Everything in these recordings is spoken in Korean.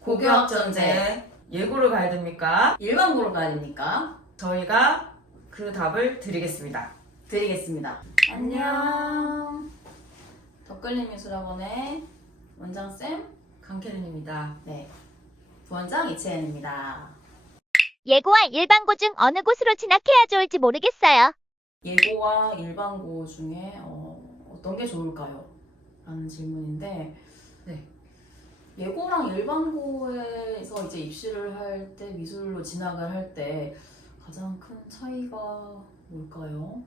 고교학전제 예고를 가야 됩니까? 일반고로 가야 됩니까? 저희가 그 답을 드리겠습니다. 안녕. 덧글림미술학원의 원장쌤, 강캐린입니다. 네, 부원장 이채연입니다. 예고와 일반고 중 어느 곳으로 진학해야 좋을지 모르겠어요. 예고와 일반고 중에 어떤 게 좋을까요? 라는 질문인데, 네. 예고랑 일반고에서 이제 입시를 할 때, 미술로 진학을 할 때 가장 큰 차이가 뭘까요?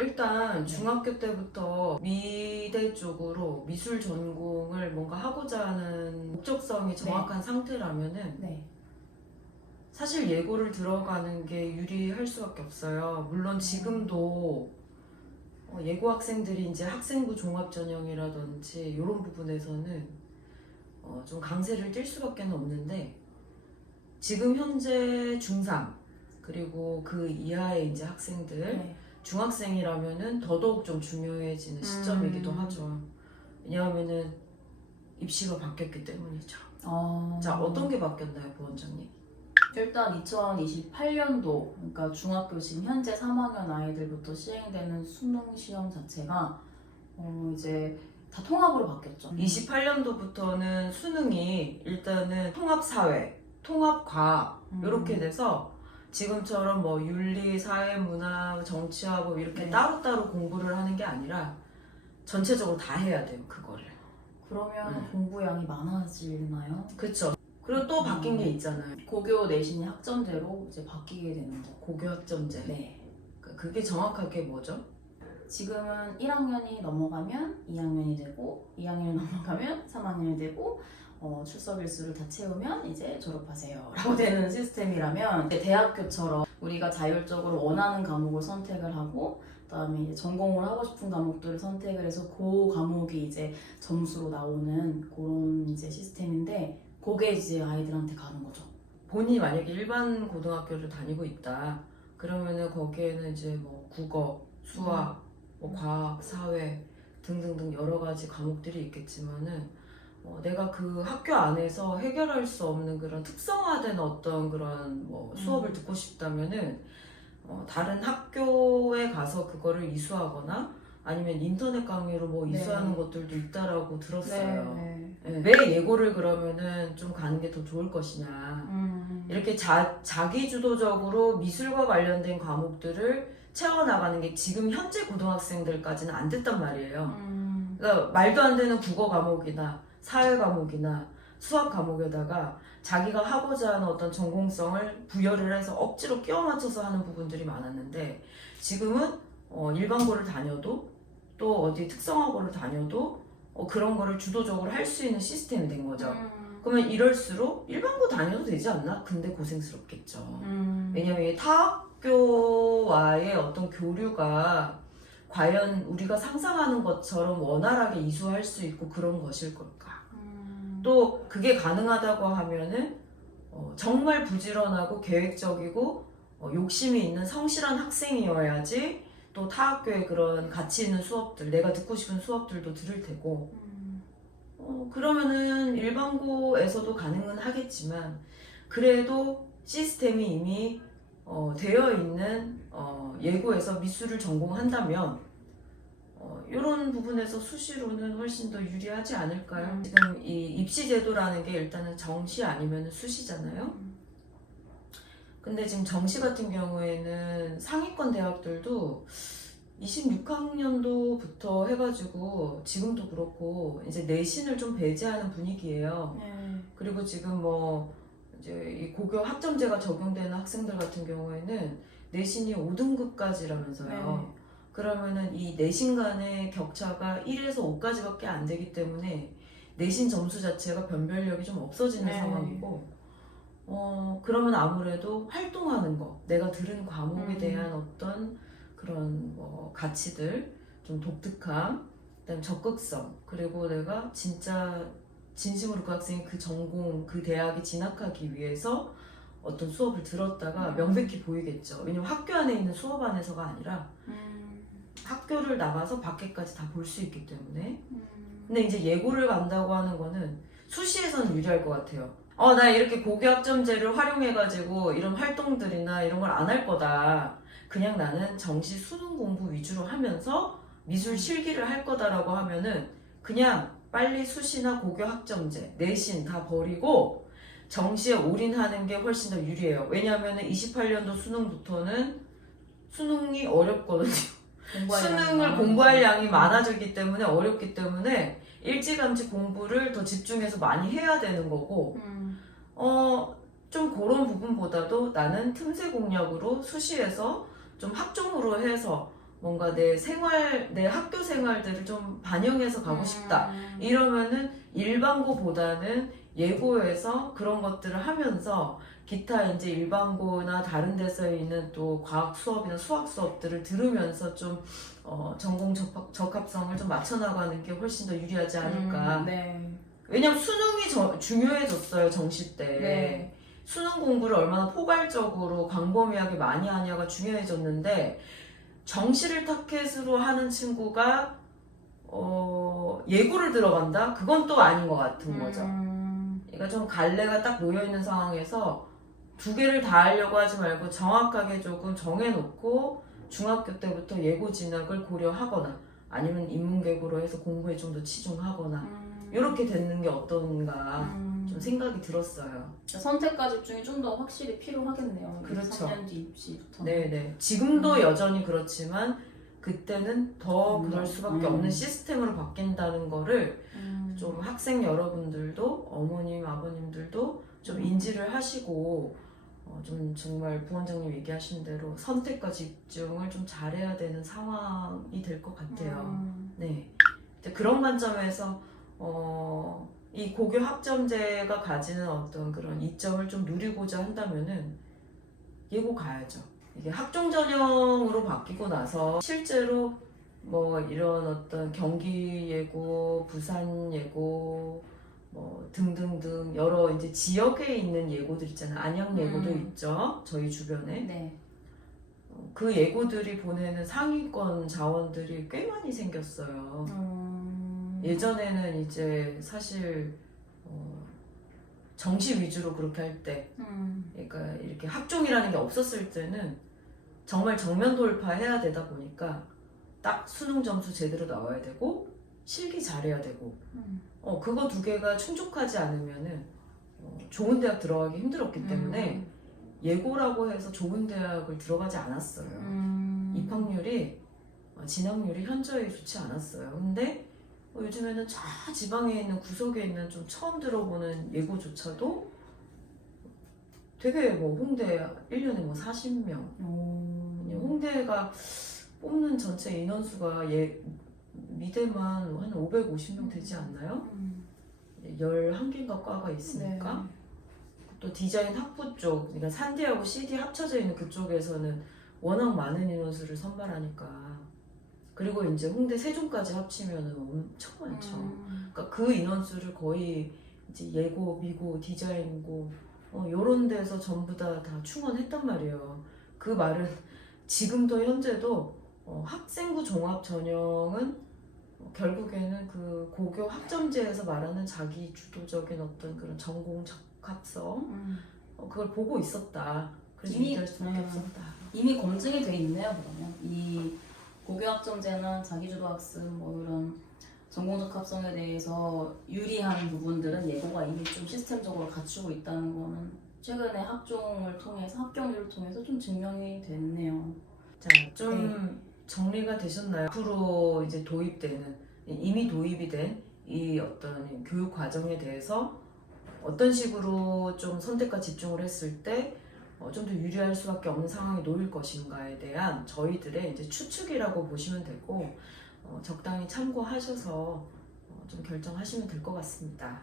일단 중학교 때부터 미대 쪽으로 미술 전공을 뭔가 하고자 하는 목적성이 정확한 상태라면은 네. 사실 예고를 들어가는 게 유리할 수밖에 없어요. 물론 지금도 예고 학생들이 이제 학생부 종합 전형이라든지 이런 부분에서는 좀 강세를 띨 수밖에 없는데, 지금 현재 중3 그리고 그 이하의 이제 학생들, 네. 중학생이라면은 더더욱 좀 중요해지는 시점이기도 하죠. 왜냐하면은 입시가 바뀌었기 때문이죠. 자, 어떤 게 바뀌었나요, 부원장님? 일단 2028년도, 그러니까 중학교 지금 현재 3학년 아이들부터 시행되는 수능 시험 자체가 이제 다 통합으로 바뀌었죠. 28년도부터는 수능이 일단은 통합사회, 통합과학 이렇게 돼서 지금처럼 뭐 윤리, 사회, 문화, 정치화법 이렇게 네. 따로따로 공부를 하는 게 아니라 전체적으로 다 해야 돼요, 그거를. 그러면 공부량이 많아지나요? 그렇죠. 그리고 또 바뀐 게 있잖아요. 고교 내신이 학점제로 이제 바뀌게 되는 거. 고교학점제. 네. 그게 정확하게 뭐죠? 지금은 1학년이 넘어가면 2학년이 되고 2학년이 넘어가면 3학년이 되고 출석 일수를 다 채우면 이제 졸업하세요 라고 되는 시스템이라면, 이제 대학교처럼 우리가 자율적으로 원하는 과목을 선택을 하고 그다음에 이제 전공을 하고 싶은 과목들을 선택을 해서 그 과목이 이제 점수로 나오는 그런 이제 시스템인데, 그게 이제 아이들한테 가는 거죠. 본인이 만약에 일반 고등학교를 다니고 있다 그러면은 거기에는 이제 뭐 국어, 수학, 뭐 과학, 사회 등등등 여러 가지 과목들이 있겠지만은 내가 그 학교 안에서 해결할 수 없는 그런 특성화된 어떤 그런 뭐 수업을 듣고 싶다면은 다른 학교에 가서 그거를 이수하거나 아니면 인터넷 강의로 뭐 이수하는 것들도 있다라고 들었어요. 네. 왜 예고를 그러면은 좀 가는 게 더 좋을 것이냐. 이렇게 자기 주도적으로 미술과 관련된 과목들을 채워나가는 게 지금 현재 고등학생들까지는 안 됐단 말이에요. 그러니까 말도 안 되는 국어 과목이나 사회 과목이나 수학 과목에다가 자기가 하고자 하는 어떤 전공성을 부여를 해서 억지로 끼워 맞춰서 하는 부분들이 많았는데, 지금은 일반고를 다녀도 또 어디 특성화고를 다녀도 그런 거를 주도적으로 할 수 있는 시스템이 된 거죠. 그러면 이럴수록 일반고 다녀도 되지 않나? 근데 고생스럽겠죠. 왜냐면 이 타학교와의 어떤 교류가 과연 우리가 상상하는 것처럼 원활하게 이수할 수 있고 그런 것일 걸까? 또 그게 가능하다고 하면은 정말 부지런하고 계획적이고 욕심이 있는 성실한 학생이어야지 또 타학교의 그런 가치 있는 수업들, 내가 듣고 싶은 수업들도 들을 테고, 그러면은 일반고에서도 가능은 하겠지만, 그래도 시스템이 이미 되어 있는 예고에서 미술을 전공한다면 이런 부분에서 수시로는 훨씬 더 유리하지 않을까요? 지금 이 입시 제도라는 게 일단은 정시 아니면 수시잖아요. 근데 지금 정시 같은 경우에는 상위권 대학들도 26학년도부터 해가지고 지금도 그렇고 이제 내신을 좀 배제하는 분위기예요. 그리고 지금 뭐 이제 이 고교 학점제가 적용되는 학생들 같은 경우에는 내신이 5등급까지라면서요. 그러면은 이 내신 간의 격차가 1에서 5까지밖에 안 되기 때문에 내신 점수 자체가 변별력이 좀 없어지는 상황이고, 그러면 아무래도 활동하는 거, 내가 들은 과목에 대한 어떤 그런 뭐 가치들, 좀 독특함, 그다음 적극성, 그리고 내가 진짜 진심으로 그 학생이 그 전공, 그 대학에 진학하기 위해서 어떤 수업을 들었다가 명백히 보이겠죠. 왜냐면 학교 안에 있는 수업 안에서가 아니라 학교를 나가서 밖에까지 다 볼 수 있기 때문에. 근데 이제 예고를 간다고 하는 거는 수시에서는 유리할 것 같아요. 나 이렇게 고교학점제를 활용해가지고 이런 활동들이나 이런 걸 안 할 거다. 그냥 나는 정시 수능 공부 위주로 하면서 미술 실기를 할 거다라고 하면은 그냥 빨리 수시나 고교학점제, 내신 다 버리고 정시에 올인하는 게 훨씬 더 유리해요. 왜냐하면 28년도 수능부터는 수능이 어렵거든요. 수능을 공부할 양이 많아졌기 때문에 어렵기 때문에 일찌감치 공부를 더 집중해서 많이 해야 되는 거고 좀 그런 부분보다도 나는 틈새 공략으로 수시에서 좀 학종으로 해서 뭔가 내 학교 생활들을 좀 반영해서 가고 싶다. 이러면은 일반고보다는 예고에서 그런 것들을 하면서 기타 이제 일반고나 다른 데서 있는 또 과학 수업이나 수학 수업들을 들으면서 좀 전공 적합성을 좀 맞춰나가는 게 훨씬 더 유리하지 않을까. 네. 왜냐면 수능이 중요해졌어요, 정시 때. 네. 수능 공부를 얼마나 포괄적으로 광범위하게 많이 하냐가 중요해졌는데 정시를 타켓으로 하는 친구가 예고를 들어간다? 그건 또 아닌 것 같은 거죠. 그러니까 좀 갈래가 딱 놓여있는 상황에서 두 개를 다 하려고 하지 말고 정확하게 조금 정해놓고 중학교 때부터 예고 진학을 고려하거나 아니면 인문계고로 해서 공부에 좀 더 치중하거나 이렇게 되는 게 어떤가 좀 생각이 들었어요. 선택과 집중이 좀 더 확실히 필요하겠네요. 그렇죠. 3년 뒤 입시부터. 네네. 지금도 여전히 그렇지만 그때는 더 그럴 수밖에 없는 시스템으로 바뀐다는 거를 좀 학생 여러분들도 어머님, 아버님들도 좀 인지를 하시고 좀 정말 부원장님 얘기하신 대로 선택과 집중을 좀 잘해야 되는 상황이 될 것 같아요. 네. 이제 그런 관점에서 이 고교 학점제가 가지는 어떤 그런 이점을 좀 누리고자 한다면은 예고 가야죠. 이게 학종 전형으로 바뀌고 나서 실제로 뭐 이런 어떤 경기 예고, 부산 예고, 뭐 등등등 여러 이제 지역에 있는 예고들 있잖아요. 안양 예고도 있죠. 저희 주변에. 네. 그 예고들이 보내는 상위권 자원들이 꽤 많이 생겼어요. 예전에는 이제 사실 정시 위주로 그렇게 할 때, 그러니까 이렇게 학종이라는 게 없었을 때는 정말 정면 돌파해야 되다 보니까 딱 수능 점수 제대로 나와야 되고 실기 잘해야 되고 그거 두 개가 충족하지 않으면은 좋은 대학 들어가기 힘들었기 때문에 예고라고 해서 좋은 대학을 들어가지 않았어요. 입학률이 진학률이 현저히 좋지 않았어요. 근데 요즘에는 저 지방에 있는 구석에 있는 좀 처음 들어보는 예고조차도 되게 뭐 홍대 1년에 뭐 40명 홍대가 뽑는 전체 인원수가 미대만 한 550명 되지 않나요? 11개인가 과가 있으니까 또 디자인 학부 쪽 그러니까 산디하고 CD 합쳐져 있는 그쪽에서는 워낙 많은 인원수를 선발하니까 그리고 이제 홍대 세종까지 합치면 엄청 많죠. 그러니까 그 인원수를 거의 이제 예고, 미고, 디자인고 요런 데서 전부 다 충원했단 말이에요. 그 말은 지금도 현재도 학생부 종합 전형은 결국에는 그 고교 학점제에서 말하는 자기 주도적인 어떤 그런 전공 적합성 그걸 보고 있었다. 그래서 이해할 수밖에 없었다. 이미 검증이 돼 있네요. 그러면 이 고교학점제나 자기주도 학습 뭐 이런 전공적 합성에 대해서 유리한 부분들은 예고가 이미 좀 시스템적으로 갖추고 있다는 거는 최근에 학종을 통해서 학경률을 통해서 좀 증명이 됐네요. 자, 좀 정리가 되셨나요? 앞으로 이제 도입되는 이미 도입이 된 이 어떤 교육 과정에 대해서 어떤 식으로 좀 선택과 집중을 했을 때 좀 더 유리할 수밖에 없는 상황에 놓일 것인가에 대한 저희들의 이제 추측이라고 보시면 되고 적당히 참고하셔서 좀 결정하시면 될 것 같습니다.